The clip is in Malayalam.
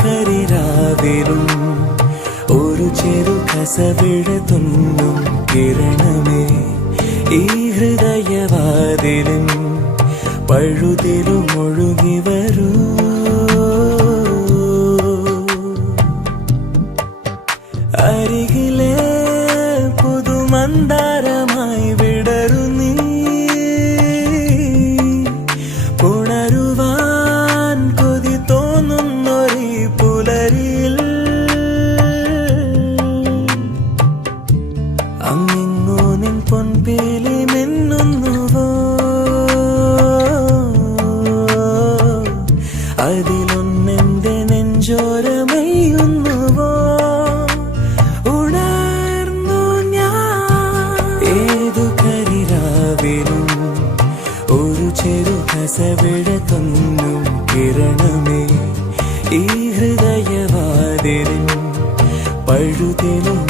കരിരാവിലും ഒരു ചെറു കസവിട തുന്നും കിരണമേ ഈ ഹൃദയവാതിലും പഴുതിലും ഒഴുകി വരൂ. അരികിലെ പുതുമന്ദാരമായി വിടരു നീ, പുണരുവാൻ കൊതി തോന്നുന്നൊരു പുലരിയിൽ അങ്ങിങ്ങോ നിൻ പൊൻപേലി മിന്നുന്നുവോ, അതിലൊന്നെന്റെ നെഞ്ചോരമയുന്നുവോ. ഉണർന്നു ഞാൻ ഏതു കരിരാവിലും ഒരു ചെറു കസവിട തുന്നും കിരണമേ ഈ ഹൃദയവാതിലും പഴുതിലും